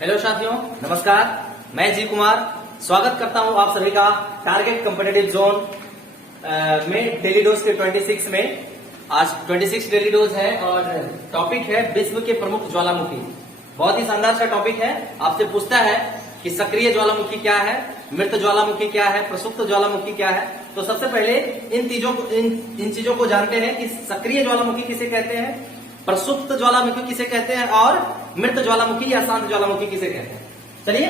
Hello साथियों, नमस्कार। मैं जी कुमार स्वागत करता हूं आप सभी का टारगेट कॉम्पिटिटिव जोन में डेली डोज के 26 में। आज 26 डेली डोज है और टॉपिक है विश्व के प्रमुख ज्वालामुखी। बहुत ही शानदार सा टॉपिक है। आपसे पूछता है कि सक्रिय ज्वालामुखी क्या है, मृत ज्वालामुखी क्या है, प्रसुप्त ज्वालामुखी क्या है। तो सबसे पहले इन चीजों को जानते हैं कि सक्रिय ज्वालामुखी किसे कहते हैं, प्रसुप्त ज्वालामुखी किसे कहते हैं और मृत ज्वालामुखी या शांत ज्वालामुखी किसे कहते हैं। चलिए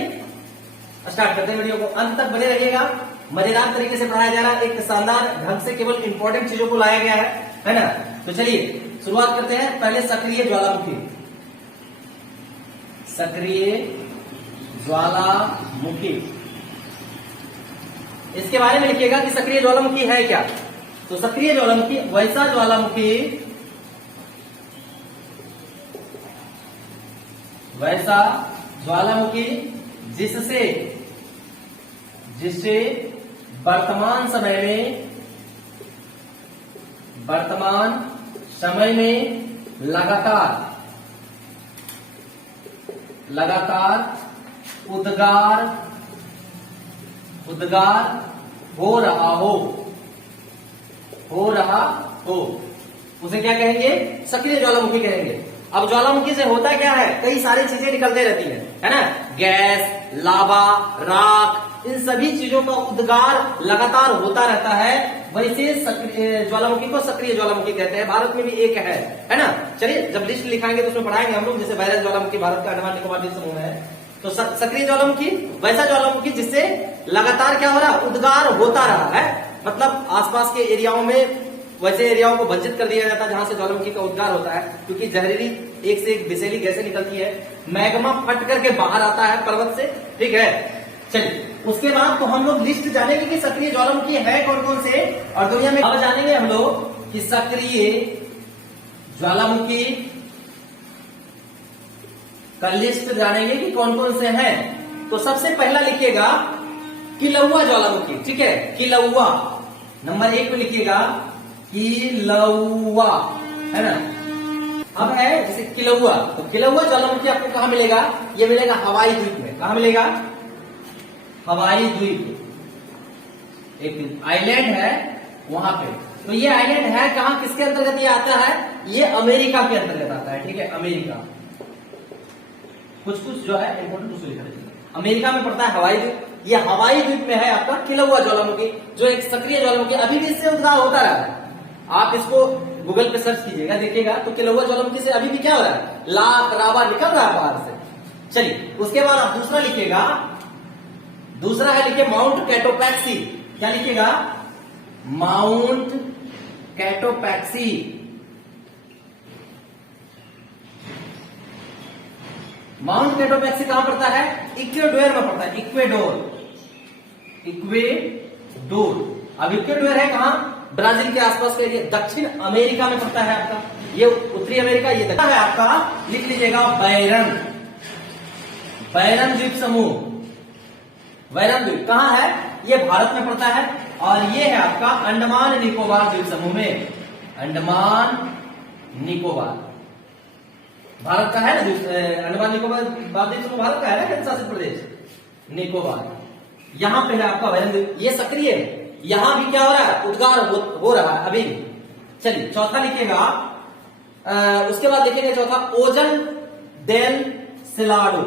स्टार्ट करते हैं वीडियो को। अंत तक बने रहिएगा। मजेदार तरीके से पढ़ाया जा रहा है, एक शानदार ढंग से केवल इंपॉर्टेंट चीजों को लाया गया है ना। तो चलिए शुरुआत करते हैं। पहले सक्रिय ज्वालामुखी। सक्रिय ज्वालामुखी, इसके बारे में लिखिएगा कि सक्रिय ज्वालामुखी है क्या। तो सक्रिय ज्वालामुखी वैसा ज्वालामुखी जिससे वर्तमान समय में लगातार उद्गार हो रहा हो, उसे क्या कहेंगे, सक्रिय ज्वालामुखी कहेंगे। अब ज्वालामुखी से होता क्या है, कई सारी चीजें निकलते रहती है ना। गैस, लावा, राख, इन सभी चीजों का उद्गार लगातार होता रहता है। वैसे ज्वालामुखी को सक्रिय ज्वालामुखी कहते हैं। भारत में भी एक है ना। चलिए जब लिस्ट लिखाएंगे तो उसमें पढ़ाएंगे हम लोग। जैसे वायरस ज्वालामुखी भारत का अंडमान निकोबार द्वीप समूह में है। तो सक्रिय ज्वालामुखी वैसा ज्वालामुखी जिससे लगातार क्या हो रहा, उद्गार होता रहा है। मतलब आसपास के एरियाओं में वैसे एरियाओं को वंचित कर दिया जाता है जहां से ज्वालामुखी का उद्गार होता है, क्योंकि जहरीली एक से एक विषैली गैसें निकलती है। मैग्मा फट करके बाहर आता है पर्वत से, ठीक है। चलिए उसके बाद तो हम लोग लिस्ट जानेंगे कि सक्रिय ज्वालामुखी है कौन कौन से, और दुनिया में अब जानेंगे हम लोग कि सक्रिय ज्वालामुखी का लिस्ट जानेंगे कि कौन कौन से हैं। तो सबसे पहला लिखिएगा किलौआ ज्वालामुखी, ठीक है। किलौआ नंबर 1 पे लिखिएगा, किलौआ, है ना। अब है जैसे किलौआ, तो किलौआ ज्वालामुखी आपको कहां मिलेगा, ये मिलेगा हवाई द्वीप में। कहां मिलेगा, हवाई द्वीप, एक आइलैंड है वहां पे। तो ये आइलैंड है कहां, किसके अंतर्गत ये आता है, ये अमेरिका के अंतर्गत आता है, ठीक है। अमेरिका, कुछ जो है इंपोर्टेंट उसको लिखा है। अमेरिका में पड़ता है हवाई द्वीप। ये हवाई द्वीप में है आपका किलौआ ज्वालामुखी, जो एक सक्रिय ज्वालामुखी, अभी भी इससे उद्गार होता रहा है। आप इसको गूगल पे सर्च कीजिएगा, देखिएगा तो किलौआ ज्वालामुखी से अभी भी क्या हो रहा है, लाख रावा निकल रहा है बाहर से। चलिए उसके बाद आप दूसरा लिखिएगा, दूसरा है लिखिए माउंट कैटोपैक्सी। क्या लिखिएगा, माउंट कैटोपैक्सी। माउंट कैटोपैक्सी कहां पड़ता है, इक्वेडोर में पड़ता है। इक्वेडोर अब इक्वेडोर है कहां, ब्राजील के आसपास का एरिया, दक्षिण अमेरिका में पड़ता है आपका। ये उत्तरी अमेरिका, ये दक्षिण है आपका। लिख लीजिएगा बैरन द्वीप समूह। बैरन द्वीप कहां है, ये भारत में पड़ता है। और ये है आपका अंडमान निकोबार द्वीप समूह में। अंडमान निकोबार भारत का है ना, अंडमान निकोबार द्वीप समूह भारत का है ना, केंद्र शासित प्रदेश निकोबार। यहां पे है आपका बैरन द्वीप, ये सक्रिय है। यहां भी क्या हो रहा है, उद्गार हो रहा है अभी भी। चलिए चौथा लिखिएगा, उसके बाद लिखेंगे चौथा Ojos del Salado.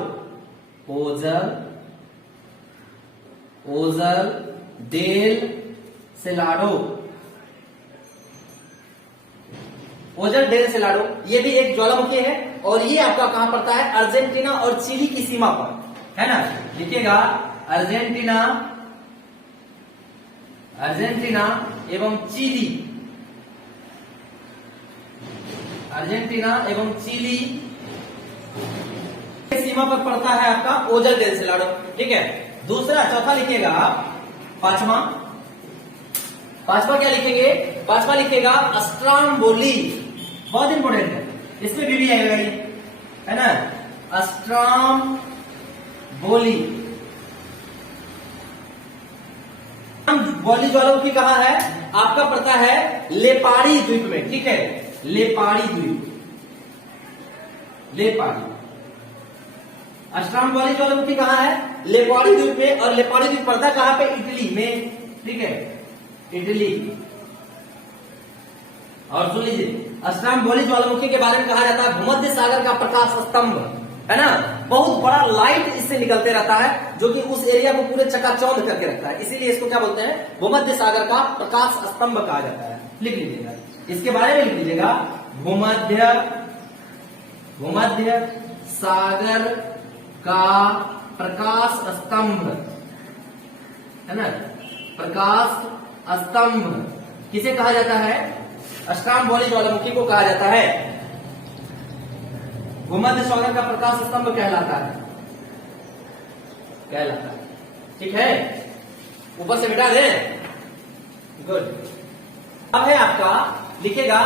Ojos del Salado, Ojos del Salado, ये भी एक ज्वालामुखी है। और ये आपका कहां पड़ता है, अर्जेंटीना और चिली की सीमा पर, है ना। लिखिएगा अर्जेंटीना एवं चिली, अर्जेंटीना एवं चिली सीमा पर पड़ता है आपका ओजल डेल सिलाडो, ठीक है। दूसरा, चौथा लिखिएगा पांचवा क्या लिखेंगे, पांचवा लिखिएगा अस्ट्राम्बोली। बहुत इंपोर्टेंट है, इसमें भी आएगा ये, है ना। अस्ट्राम्बोली ज्वालामुखी कहां है, आपका पड़ता है लेपाड़ी द्वीप में, ठीक है। लेपाड़ी द्वीप, लेपाड़ी अस्ट्रामबोली ज्वालामुखी कहाँ है? लेपाड़ी द्वीप में, और लेपाड़ी द्वीप पड़ता है कहाँ पे? इटली में, ठीक है, इटली। और सुन लीजिए, अस्ट्रामबोली ज्वालामुखी के बारे में कहा जाता है भूमध्य सागर का प्रकाश स्तंभ, है ना, बहुत बड़ा लाइट इससे निकलते रहता है जो कि उस एरिया को पूरे चकाचौंध करके रखता है, इसीलिए इसको क्या बोलते हैं? भूमध्य सागर का प्रकाश स्तंभ कहा जाता है। लिख लीजिएगा, इसके बारे में लिख लीजिएगा, भूमध्य सागर का प्रकाश स्तंभ, है ना, प्रकाश स्तंभ किसे कहा जाता है? अस्ट्रामबोली ज्वालामुखी को कहा जाता है, भूमध्य सागर का प्रकाश स्तंभ कहलाता है, ठीक है। ऊपर से मिटा दें, गुड। अब है आपका, लिखेगा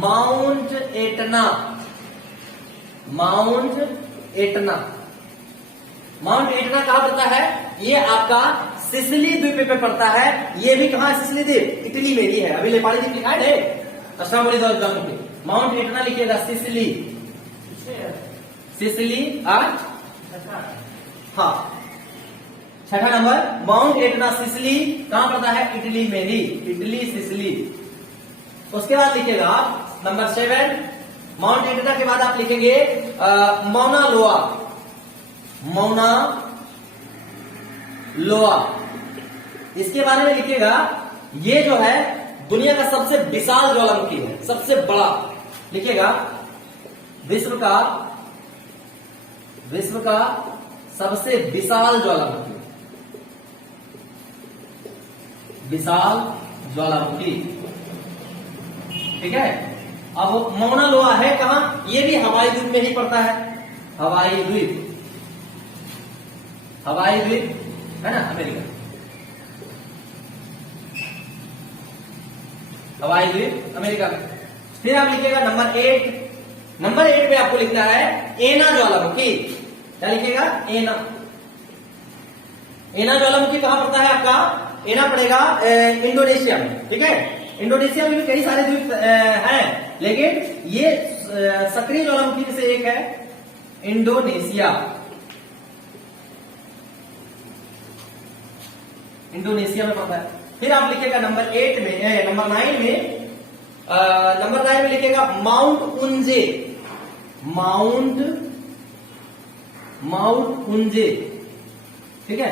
mount Etna, mount Etna. Mount Etna कहां पड़ता है? ये आपका सिसिली द्वीप पे पड़ता है। ये भी कहां? सिसिली द्वीप, इटली में ही है। अभी लेपाड़ी द्वीप लिखा है, अस्ट्रामबोली ज्वालामुखी। माउंट एटना लिखिएगा, सिसिली, सिसिली। हाँ, छठा नंबर, माउंट एटना सिसिली कहां पड़ता है? इटली में ही, इटली, सिसिली। उसके बाद लिखिएगा नंबर 7, माउंट एटना के बाद आप लिखेंगे मौना लोआ, मौना लोआ। इसके बारे में लिखिएगा, ये जो है दुनिया का सबसे विशाल ज्वालामुखी है, सबसे बड़ा। लिखिएगा विश्व का सबसे विशाल ज्वालामुखी, विशाल ज्वालामुखी, ठीक है। अब मौना लोआ है कहां? ये भी हवाई द्वीप में ही पड़ता है, हवाई द्वीप, हवाई द्वीप, है ना, अमेरिका, हवाई द्वीप अमेरिका में। फिर आप लिखिएगा नंबर 8, नंबर 8 पे आपको लिखना है एना ज्वालामुखी। क्या लिखिएगा? एना, एना ज्वालामुखी कहां पड़ता है आपका? एना पड़ेगा इंडोनेशिया में, ठीक है। इंडोनेशिया में भी कई सारे द्वीप हैं, लेकिन ये सक्रिय ज्वालामुखी में से एक है, इंडोनेशिया, इंडोनेशिया में पड़ता है। फिर आप लिखिएगा नंबर 8 में, नंबर 9 में, नंबर 9 में लिखिएगा माउंट उंजे, माउंट उंजे, ठीक है।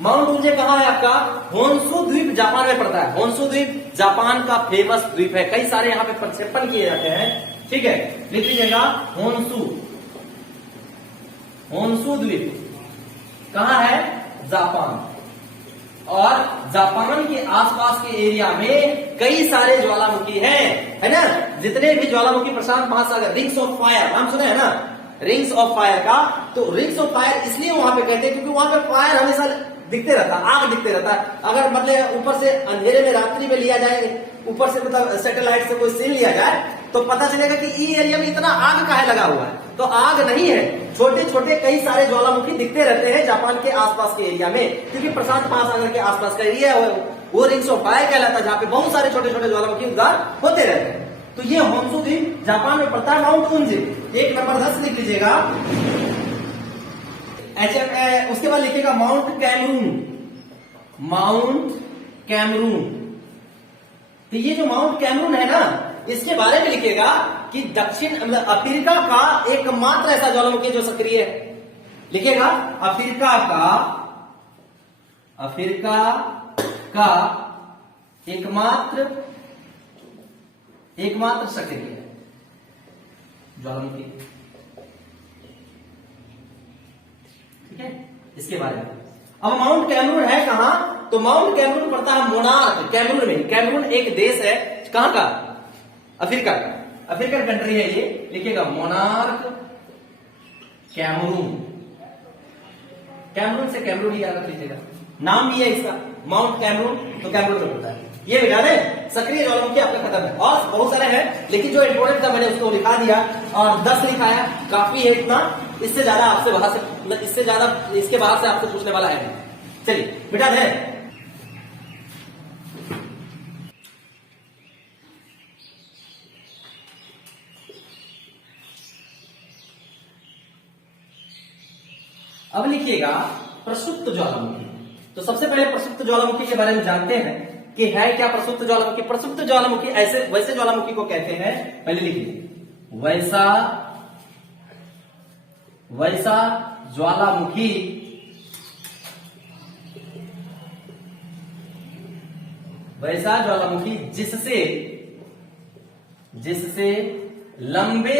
माउंट उंजे कहां है आपका? होन्शु द्वीप, जापान में पड़ता है। होन्शु द्वीप जापान का फेमस द्वीप है, कई सारे यहां पे प्रक्षेपण किए जाते हैं, ठीक है। लिख लीजिएगा होन्शु, होन्शु द्वीप कहां है? जापान। और जापान के आसपास के एरिया में कई सारे ज्वालामुखी हैं, है ना। जितने भी ज्वालामुखी प्रशांत महासागर, रिंग्स ऑफ फायर नाम सुने हैं ना, रिंग्स ऑफ फायर का। तो रिंग्स ऑफ फायर इसलिए वहां पे कहते हैं क्योंकि वहां पे फायर हमेशा दिखते रहता है, आग दिखते रहता है। अगर मतलब ऊपर से अंधेरे में रात्रि में लिया जाए, ऊपर से मतलब सैटेलाइट से कोई सीन लिया जाए, तो पता चलेगा कि ये एरिया में इतना आग काहे लगा हुआ है। तो आग नहीं है, छोटे छोटे कई सारे ज्वालामुखी दिखते रहते हैं जापान के आसपास के एरिया में, क्योंकि प्रशांत महासागर के आसपास का एरिया है वो रिंग्स ऑफ फायर कहलाता है, जहां पे बहुत सारे छोटे छोटे ज्वालामुखी उद्गार होते रहते हैं। तो ये होन्शु द्वीप जापान में पड़ता है, माउंट उंजे। एक नंबर 10 लिख लीजिएगा। उसके बाद लिखिएगा माउंट कैमरून, माउंट कैमरून। तो ये जो माउंट कैमरून है ना, इसके बारे में लिखिएगा कि दक्षिण मतलब अफ्रीका का एकमात्र ऐसा ज्वालामुखी जो सक्रिय है। लिखिएगा अफ्रीका का एकमात्र सक्रिय ज्वालामुखी, ठीक है। इसके बारे में अब माउंट कैमरून है कहां? तो माउंट कैमरून पड़ता है मोनार्क, कैमरून में। कैमरून एक देश है, कहां का? अफ्रीका का, अफ्रीकन कंट्री है ये। लिखिएगा मोनार्क कैमरून, कैमरून से कैमरून ही याद रख लीजिएगा, नाम भी है इसका माउंट कैमरून, तो कैमरून में पड़ता है। ये मिटा दें, सक्रिय ज्वालामुखी आपका खत्म है। और बहुत सारे हैं, लेकिन जो इंपोर्टेंट था मैंने उसको लिखा दिया, और 10 लिखाया, काफी है इतना। इससे ज्यादा आपसे बाहर से मतलब इससे ज्यादा इसके बाहर से आपसे पूछने वाला है। चलिए मिटा दें। अब लिखिएगा प्रसुप्त ज्वालामुखी। तो सबसे पहले प्रसुप्त ज्वालामुखी के बारे में जानते हैं कि है क्या प्रसुप्त ज्वालामुखी। प्रसुप्त ज्वालामुखी ऐसे वैसे ज्वालामुखी को कहते हैं, पहले लिखिए वैसा ज्वालामुखी जिससे लंबे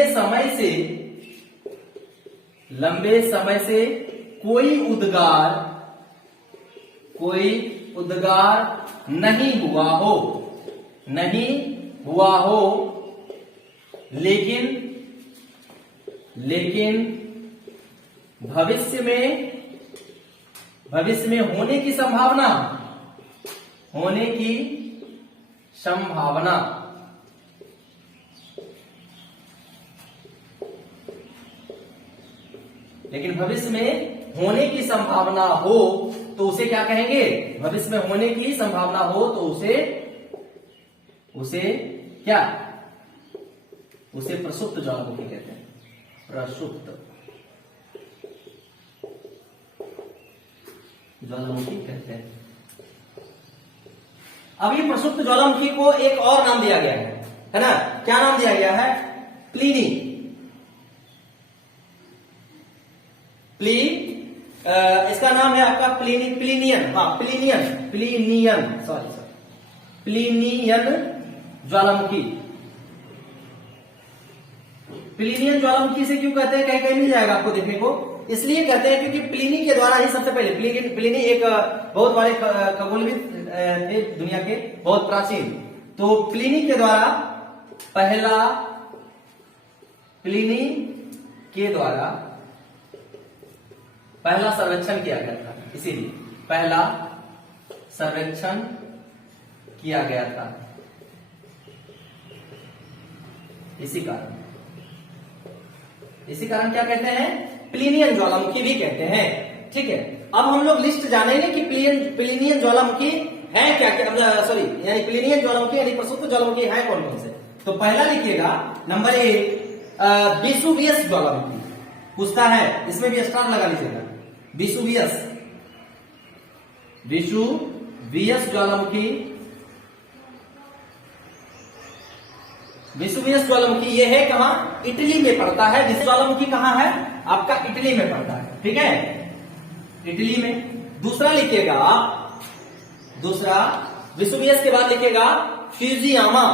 समय से कोई उद्गार नहीं हुआ हो, लेकिन भविष्य में होने की संभावना लेकिन भविष्य में होने की संभावना हो तो उसे क्या कहेंगे? भविष्य में होने की संभावना हो तो उसे क्या? उसे प्रसुप्त ज्वालामुखी कहते हैं। प्रसुप्त ज्वालामुखी कहते हैं। अब ये प्रसुप्त ज्वालामुखी को एक और नाम दिया गया है ना? क्या नाम दिया गया है? प्लिनी। इसका नाम है आपका प्लिनियन ज्वालामुखी। प्लिनियन ज्वालामुखी से क्यों कहते हैं? कहीं कहीं मिल जाएगा आपको देखने को। इसलिए कहते हैं क्योंकि प्लिनी के द्वारा ही सबसे पहले प्लिनी एक बहुत बड़े खगोलविद थे दुनिया के, बहुत प्राचीन। तो प्लिनी के द्वारा पहला सर्वेक्षण किया गया था, इसीलिए पहला सर्वेक्षण किया गया था। इसी कारण क्या कहते हैं? प्लिनियन ज्वालामुखी भी कहते हैं। ठीक है, अब हम लोग लिस्ट जानेंगे कि प्लिनियन ज्वालामुखी है क्या सॉरी यानी प्लिनियन ज्वालामुखी यानी प्रसुप्त ज्वालामुखी है कौन कौन से। तो पहला लिखिएगा नंबर 1 वेसुवियस ज्वालामुखी पूछता है, इसमें भी स्टार लगा लीजिएगा। वेसुवियस ज्वालामुखी। वेसुवियस ज्वालामुखी ये है कहां? इटली में पड़ता है। विश्व ज्वालामुखी कहां है? आपका इटली में पड़ता है। ठीक है, इटली में। दूसरा लिखिएगा, वेसुवियस के बाद लिखिएगा फ्यूजियामा।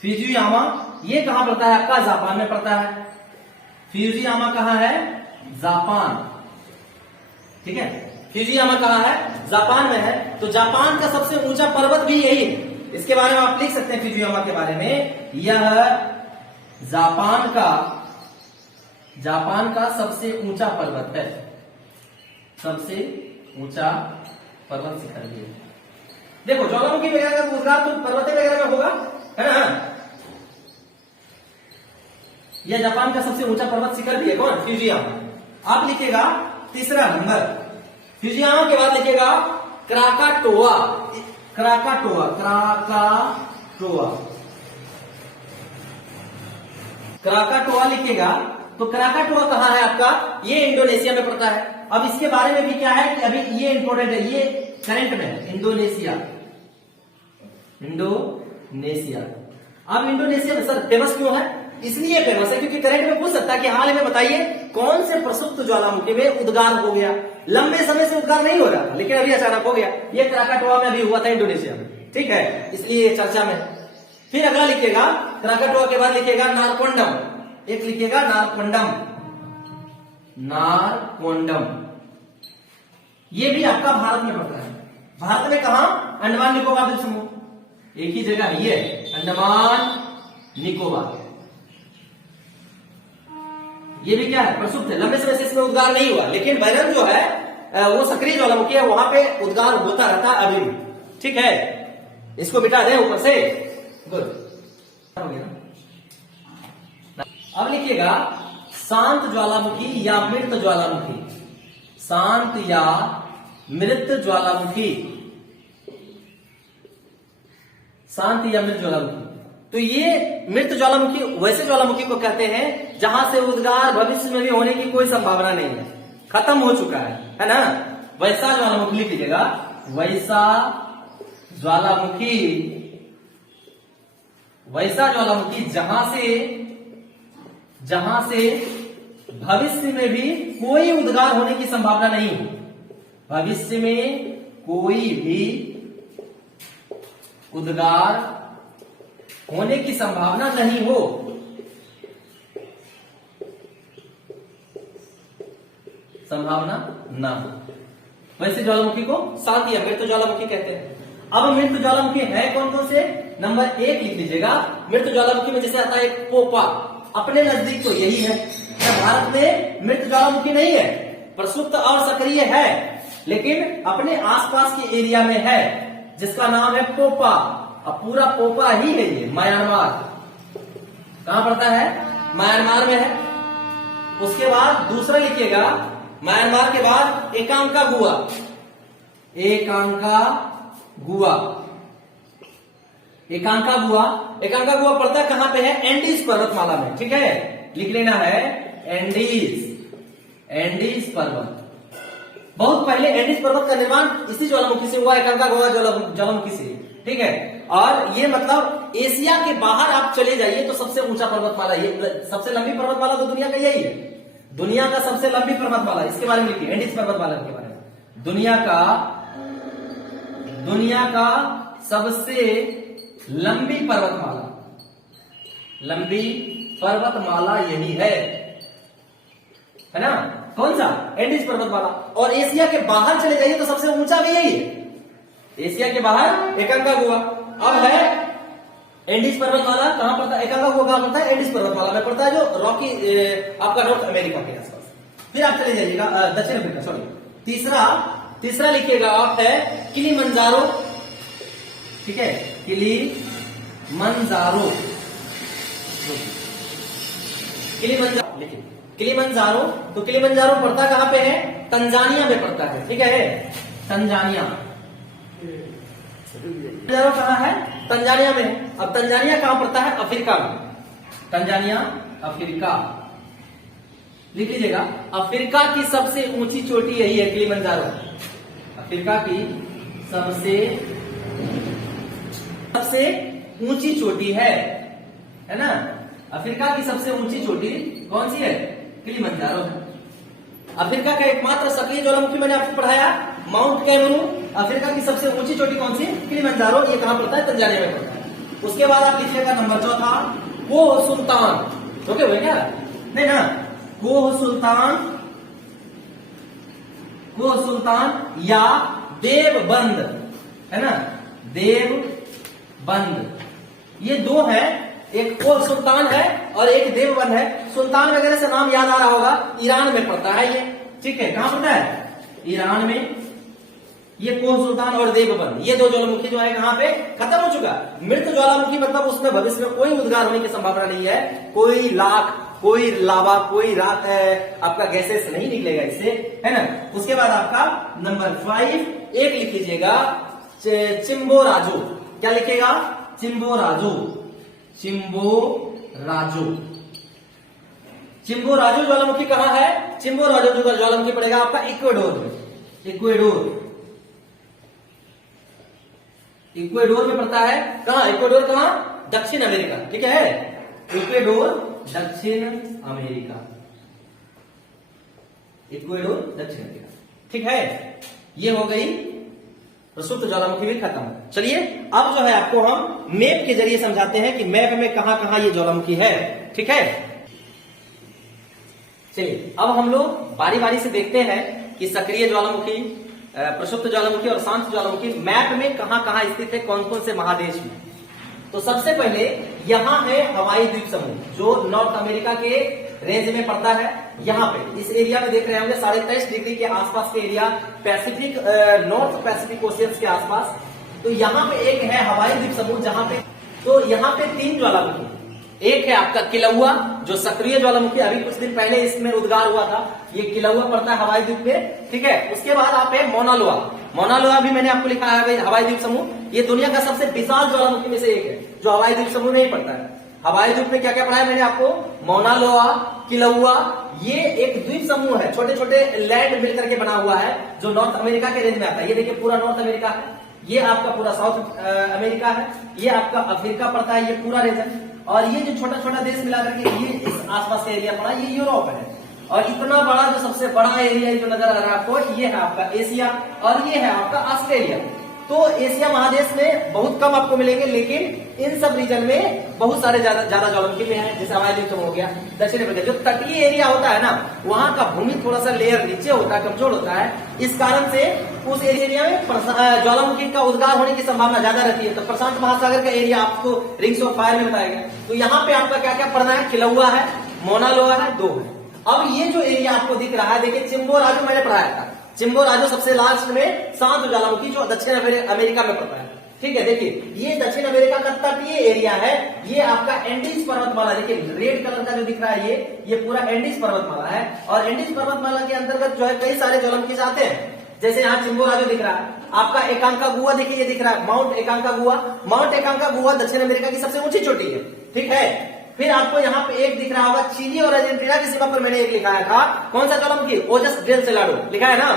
फ्यूजियामा ये कहां पड़ता है? आपका जापान में पड़ता है। फ्यूजियामा कहां है? जापान। ठीक है, फ्यूजियामा कहां है? जापान में है। तो जापान का सबसे ऊंचा पर्वत भी यही है। इसके बारे में आप लिख सकते हैं फ्यूजियामा के बारे में। यह जापान का सबसे ऊंचा पर्वत है। सबसे ऊंचा पर्वत शिखर भी है। देखो ज्वालामुखी वगैरह का उद्गार तो पर्वत वगैरह में होगा, है ना? यह जापान का सबसे ऊंचा पर्वत शिखर भी है। कौन? फ्यूजियामा। आप लिखिएगा तीसरा नंबर। फ्यूजियामा के बाद लिखिएगा क्राकाटोआ। क्राकाटोआ लिखिएगा। तो क्राकाटोआ कहां है आपका? ये इंडोनेशिया में पड़ता है। अब इसके बारे में भी क्या है कि अभी ये इंपोर्टेंट है, ये करंट में है। इंडोनेशिया। अब इंडोनेशिया में सर फेमस क्यों है? इसलिए फेमस है क्योंकि करंट में पूछ सकता है कि हाल में बताइए कौन से प्रसुप्त ज्वालामुखी में उद्गार हो गया। लंबे समय से उद्गार नहीं हो रहा था लेकिन अभी अचानक हो गया। ये क्राकाटोआ में अभी हुआ था इंडोनेशिया में। ठीक है, इसलिए चर्चा में। फिर अगला लिखिएगा क्राकाटोआ के बाद लिखिएगा नारकोंडम। एक लिखिएगा नारकोंडम। ये भी आपका भारत में पड़ता है। भारत में कहा? अंडमान निकोबार द्वीप समूह। एक ही जगह है, ये अंडमान निकोबार। ये भी क्या है? प्रसुप्त है। लंबे समय से इसमें उद्गार नहीं हुआ, लेकिन बैरन जो है वो सक्रिय ज्वालामुखी है, वहां पे उद्गार होता रहता है अभी भी। ठीक है, इसको मिटा दें ऊपर से। गुड हो गया। अब लिखिएगा शांत ज्वालामुखी या मृत ज्वालामुखी। शांत या मृत ज्वालामुखी। तो ये मृत ज्वालामुखी वैसे ज्वालामुखी को कहते हैं जहां से उद्गार भविष्य में भी होने की कोई संभावना नहीं है, खत्म हो चुका है ना। वैसा ज्वालामुखी लिख लीजिएगा, वैसा ज्वालामुखी, वैसा ज्वालामुखी जहां से भविष्य में भी कोई उद्गार होने की संभावना नहीं हो, भविष्य में कोई भी उद्गार होने की संभावना नहीं हो, संभावना ना हो, वैसे ज्वालामुखी को शांति या मृत ज्वालामुखी कहते हैं। अब मृत ज्वालामुखी है कौन कौन से? नंबर 1 लिख लीजिएगा, मृत ज्वालामुखी में जैसे आता है एक पोपा, अपने नजदीक तो यही है। भारत में मृत ज्वालामुखी नहीं है, प्रसुप्त और सक्रिय है, लेकिन अपने आसपास के एरिया में है जिसका नाम है पोपा। अब पूरा पोपा ही है ये, म्यांमार। कहां पड़ता है? म्यांमार में है। उसके बाद दूसरा लिखिएगा, म्यांमार के बाद एकांका गुआ, एकांका गुआ, एकांका गुआ, एकांका गुआ पड़ता कहां पे है? एंडीज पर्वतमाला में, ठीक है, लिख लेना है एंडीज, एंडीज पर्वत। बहुत पहले एंडीज पर्वत का निर्माण इसी ज्वालामुखी से हुआ, एकांका गुआ ज्वालामुखी से, ठीक है। और ये मतलब एशिया के बाहर आप चले जाइए तो सबसे ऊंचा पर्वतमाला, ये सबसे लंबी पर्वतमाला तो दुनिया का यही है, दुनिया का सबसे लंबी पर्वतमाला, इसके बारे में लिखिए, एंडीज पर्वतमाला के बारे में। दुनिया का सबसे लंबी पर्वतमाला, लंबी पर्वतमाला यही है ना। कौन सा? एंडीज पर्वतमाला। और एशिया के बाहर चले जाइए तो सबसे ऊंचा भी यही है, एशिया के बाहर एकांका गुआ। अब है एंडीज पर्वतमाला कहां पड़ता है? एकांका गुआ कहां पड़ता है? एंडीज पर्वतमाला में पड़ता है, जो रॉकी आपका नॉर्थ अमेरिका के आसपास। फिर आप चले जाइएगा दक्षिण अफ्रीका, सॉरी, तीसरा लिखिएगा आप है किलिमंजारो, ठीक है, किलिमंजारो, किलिमंजारो लिखिए, किलिमंजारो। तो किलिमंजारो पड़ता कहां पे है? तंजानिया में पड़ता है, ठीक है, तंजानिया। किलिमंजारो कहां है? तंजानिया में है। अब तंजानिया कहां पड़ता है? अफ्रीका में, तंजानिया अफ्रीका, लिख लीजिएगा। अफ्रीका की सबसे ऊंची चोटी यही है, किलिमंजारो। अफ्रीका की सबसे ऊंची चोटी है ना। अफ्रीका की सबसे ऊंची चोटी कौन सी है? किलिमंजारो है। अफ्रीका का एकमात्र सक्रिय ज्वालामुखी मैंने आपको पढ़ाया माउंट कैमरू। अफ्रीका की सबसे ऊंची चोटी कौन सी? किलिमंजारो। ये कहां पड़ता है? तंजानिया में पड़ता है। उसके बाद आप लिखिएगा नंबर 4 कोह सुल्तान। ओके हुए क्या? नहीं ना, कोह सुल्तान या देवबंद, है ना, देवबंद। ये दो है, एक कोह सुल्तान है और एक देवबंद है। सुल्तान वगैरह से नाम याद आ रहा होगा, ईरान में पड़ता है ये, ठीक है। कहां पड़ता है? ईरान में। ये कोह सुल्तान और देवबंद, ये दो ज्वालामुखी जो है कहां पे? खत्म हो चुका। मृत ज्वालामुखी मतलब उसमें भविष्य में कोई उद्गार होने की संभावना नहीं है, कोई लाख, कोई लावा, कोई रात आपका गैसेस नहीं निकलेगा इससे, है ना। उसके बाद आपका नंबर 5 एक लिख लीजिएगा, चिम्बोराजो। क्या लिखेगा? Chimborazo, Chimborazo. चिम्बोराजो ज्वालामुखी कहां है? चिम्बोराजो जो ज्वालामुखी पड़ेगा आपका इक्वाडोर में, इक्वाडोर में पड़ता है। कहां? इक्वाडोर कहां? दक्षिण अमेरिका, ठीक है, इक्वाडोर दक्षिण अमेरिका, इक्वाडोर दक्षिण अमेरिका, ठीक है। ये हो गई प्रसुप्त ज्वालामुखी भी खत्म। चलिए अब जो है आपको हम मैप के जरिए समझाते हैं कि मैप में कहां कहां ये ज्वालामुखी है, ठीक है। चलिए अब हम लोग बारी बारी से देखते हैं कि सक्रिय ज्वालामुखी, प्रसुप्त ज्वालामुखी और शांत ज्वालामुखी मैप में कहां कहां स्थित है, कौन कौन से महादेश में। तो सबसे पहले यहां है हवाई द्वीप समूह, जो नॉर्थ अमेरिका के रेंज में पड़ता है। यहां पे इस एरिया में देख रहे होंगे 23.5 डिग्री के आसपास के area, Pacific, north Pacific ocean के आसपास। तो यहां पे एक है हवाई द्वीप समूह, जहां पे, तो यहां पे 3 ज्वालामुखी। एक है आपका किलौआ, जो सक्रिय ज्वालामुखी, अभी कुछ दिन पहले इसमें उद्गार हुआ था, ये किलौआ पड़ता है हवाई द्वीप पे, ठीक है। उसके बाद आप है मोनालोआ। मोनालोआ भी मैंने आपको लिखा है हवाई द्वीप समूह, ये दुनिया का सबसे विशाल ज्वालामुखी में से एक है। जो हवाई द्वीप समूह में ही पड़ता है। हवाई द्वीप में क्या क्या पढ़ा है मैंने आपको, मौना लोआ, किलौआ, ये एक द्वीप समूह है, छोटे छोटे लैंड मिलकर के बना हुआ है जो नॉर्थ अमेरिका के रेंज में आता है। ये देखिए पूरा नॉर्थ अमेरिका है, ये आपका पूरा साउथ अमेरिका है, ये आपका अफ्रीका पड़ता है, ये पूरा रीजन, और ये जो छोटा छोटा देश मिला करके ये इस आसपास का एरिया पड़ा, ये यूरोप है। और इतना बड़ा जो सबसे बड़ा एरिया जो नजर आ रहा है आपको, ये है आपका एशिया और ये है आपका ऑस्ट्रेलिया। तो एशिया महादेश में बहुत कम आपको मिलेंगे, लेकिन इन सब रीजन में बहुत सारे ज्यादा ज्वालामुखी में है, जैसे हवाई द्वीप हो गया, दक्षिण अफ्रीका। जो तटीय एरिया होता है ना, वहां का भूमि थोड़ा सा लेयर नीचे होता है, कमजोर होता है, इस कारण से उस एरिया में ज्वालामुखी का उद्गार होने की संभावना ज्यादा रहती है। तो प्रशांत महासागर का एरिया आपको रिंग्स ऑफ फायर में बताया गया। तो यहाँ पे आपका क्या क्या पढ़ना है, किलौआ है, मौना लोआ है, 2 है। अब ये जो एरिया आपको दिख रहा है, देखिए चिम्बोराजो मैंने पढ़ाया था, चिम्बोराजो सबसे लास्ट में शांत ज्वालामुखी जो दक्षिण अमेरिका में पड़ता है। ठीक है, देखिए ये दक्षिण अमेरिका का तटीय एरिया है, ये आपका एंडीज पर्वतमाला, देखिए रेड कलर का जो दिख रहा है ये पूरा एंडीज पर्वतमाला है। और एंडीज पर्वतमाला के अंतर्गत जो है कई सारे ज्वालामुखी आते हैं, जैसे यहाँ चिम्बोराजो दिख रहा है, आपका एकांकागुआ देखिए ये दिख रहा है, माउंट एकांकागुआ। माउंट एकांकागुआ दक्षिण अमेरिका की सबसे ऊंची चोटी है। ठीक है, फिर आपको यहाँ पे एक दिख रहा होगा, चिली और अर्जेंटीना की सीमा पर मैंने एक लिखाया था, कौन सा ज्वालामुखी, ओजस डेल सेलाडो लिखा है ना,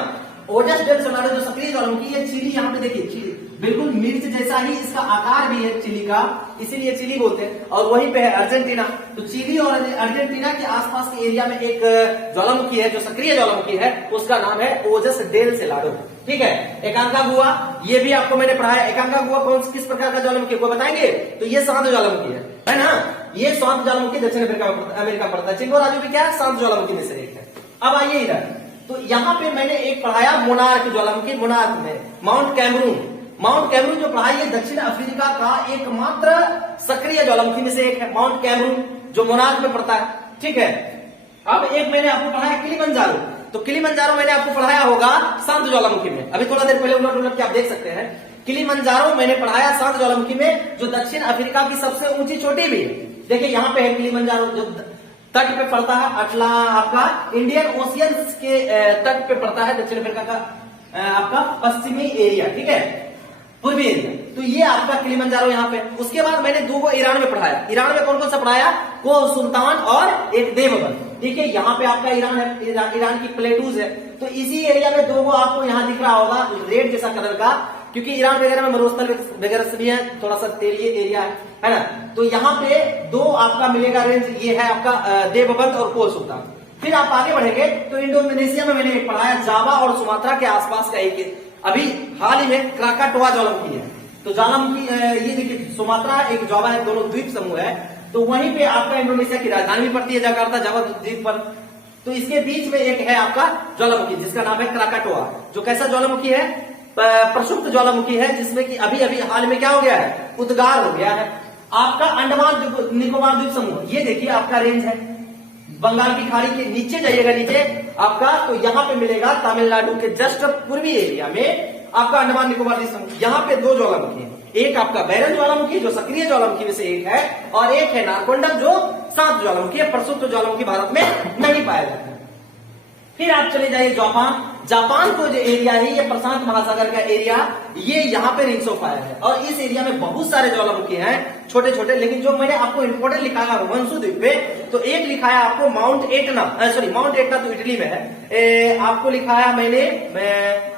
ओजस डेल सेलाडो जो सक्रिय ज्वालामुखी है। चिली यहाँ पे देखिए, चिली बिल्कुल मिर्च जैसा ही इसका आकार भी है चिली का, इसीलिए चिली बोलते हैं। और वहीं पे है अर्जेंटीना, तो चिली और अर्जेंटीना के आसपास के एरिया में एक ज्वालामुखी है जो सक्रिय ज्वालामुखी है, उसका नाम है ओजस डेल सेलाडो। ठीक है, एकांकागुआ ये भी आपको मैंने पढ़ाया। एकांकागुआ कौन किस प्रकार का ज्वालामुखी को बताएंगे, तो ये शांत ज्वालामुखी है ना, ये शांत ज्वालामुखी दक्षिण अमेरिका पड़ता है। चिम्बोराजो भी क्या है, शांत ज्वालामुखी में से एक है। अब आइए इधर, तो यहाँ पे मैंने एक पढ़ाया मोनार्क ज्वालामुखी, मोनार्क में माउंट कैमरून। माउंट कैमरून जो पढ़ाई है दक्षिण अफ्रीका का एकमात्र सक्रिय ज्वालामुखी में से एक है, माउंट कैमरून जो मोनार्क में पड़ता है। ठीक है, अब एक मैंने आपको पढ़ाया किलिमंजारो, तो किलिमंजारो मैंने आपको पढ़ाया होगा शांत ज्वालामुखी में, अभी थोड़ा देर पहले उलट उलट के आप देख सकते हैं। किलिमंजारो मैंने पढ़ाया शांत ज्वालामुखी में, जो दक्षिण अफ्रीका की सबसे ऊंची चोटी भी है। देखिए यहाँ पे है किलिमंजारो, जो तट पे पड़ता है, अटला आपका इंडियन ओशियन के तट पे पड़ता है, दक्षिण अफ्रीका का आपका पश्चिमी एरिया। ठीक है, पूर्वी एरिया, तो ये आपका किलिमंजारो यहाँ पे। उसके बाद मैंने 2 को ईरान में पढ़ाया। ईरान में कौन कौन सा पढ़ाया, को सुल्तान और एक देवबंद। देखिए यहाँ पे आपका ईरान है, ईरान की प्लेटूज है, तो इसी एरिया में 2 को आपको यहाँ दिख रहा होगा रेड जैसा कलर का, क्योंकि ईरान वगैरह में मरुस्थल वगैरह से भी है, थोड़ा सा तेलीय एरिया है ना। तो यहाँ पे 2 आपका मिलेगा रेंज, ये है आपका देवबंद और को सुल्तान। फिर आप आगे बढ़ेंगे तो इंडोनेशिया में मैंने पढ़ाया जावा और सुमात्रा के आसपास का एक, अभी हाल ही में क्राकाटोआ ज्वालामुखी है। तो ज्वालामुखी ये देखिए, सुमात्रा एक जावा है, दोनों द्वीप समूह है। तो वहीं पे आपका इंडोनेशिया की राजधानी भी पड़ती है जकार्ता, जावा द्वीप पर। तो इसके बीच में एक है आपका ज्वालामुखी जिसका नाम है क्राकाटोआ, जो कैसा ज्वालामुखी है, प्रसुप्त ज्वालामुखी है, जिसमें कि अभी अभी हाल में क्या हो गया है, उद्गार हो गया है। आपका अंडमान निकोबार द्वीप समूह, ये देखिए आपका रेंज है, बंगाल की खाड़ी के नीचे जाइएगा नीचे आपका, तो यहाँ पे मिलेगा तमिलनाडु के जस्ट पूर्वी एरिया में आपका अंडमान निकोबार द्वीप समूह। यहाँ पे 2 ज्वालामुखी है, एक आपका बैरल ज्वालामुखी जो सक्रिय ज्वालामुखी में से एक है, और एक है नारकोंडम जो शांत ज्वालामुखी है। प्रसुप्त ज्वालामुखी भारत में नहीं पाया जाता है। फिर आप चले जाइए जापान। जापान को जो एरिया है, ये प्रशांत महासागर का एरिया, ये यहाँ पे रिंग्स ऑफ फायर है, और इस एरिया में बहुत सारे ज्वालामुखी हैं छोटे छोटे। लेकिन जो मैंने आपको इंपोर्टेंट लिखाया वंशु द्वीप पे, तो एक लिखाया आपको mount Etna, sorry mount Etna तो इटली में है, आपको लिखाया मैंने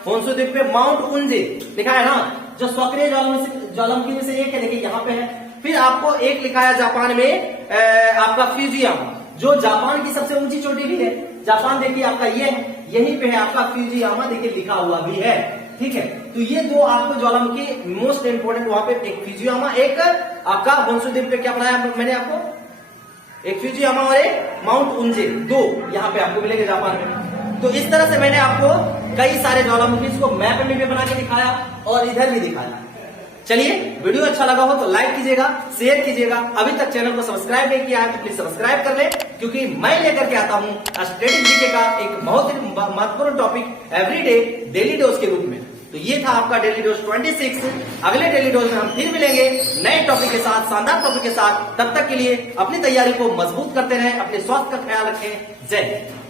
वंशु द्वीप पे माउंट उंजे लिखा है ना, जो सक्रिय ज्वालामुखी में से एक है, देखिए यहाँ पे है। फिर आपको एक लिखाया जापान में आपका फ्यूजियामा, जो जापान की सबसे ऊंची चोटी भी है। जापान देखिए आपका ये है, यहीं पे है आपका फ्यूजियामा, देखिए लिखा हुआ भी है। ठीक है, तो ये 2 आपको ज्वालामुखी मोस्ट इंपोर्टेंट, वहां पे एक फ्यूजियामा, एक आपका वंशु द्वीप पे क्या पढ़ाया मैंने आपको, एक फ्यूजियामा और एक माउंट उंजे, 2 यहाँ पे आपको मिलेंगे जापान में। तो इस तरह से मैंने आपको कई सारे ज्वालामुखी को मैप में भी बना के दिखाया और इधर भी दिखाया। चलिए, वीडियो अच्छा लगा हो तो लाइक कीजिएगा, शेयर कीजिएगा। अभी तक चैनल को सब्सक्राइब नहीं किया है तो प्लीज सब्सक्राइब कर ले, क्योंकि मैं लेकर के आता हूं स्टैटिक जीके का एक बहुत ही महत्वपूर्ण टॉपिक एवरीडे डेली डोज के रूप में। तो ये था आपका डेली डोज 26। अगले डेली डोज में हम फिर मिलेंगे नए टॉपिक के साथ, शानदार टॉपिक के साथ। तब तक के लिए अपनी तैयारी को मजबूत करते रहें, अपने स्वास्थ्य का ख्याल रखें। जय हिंद।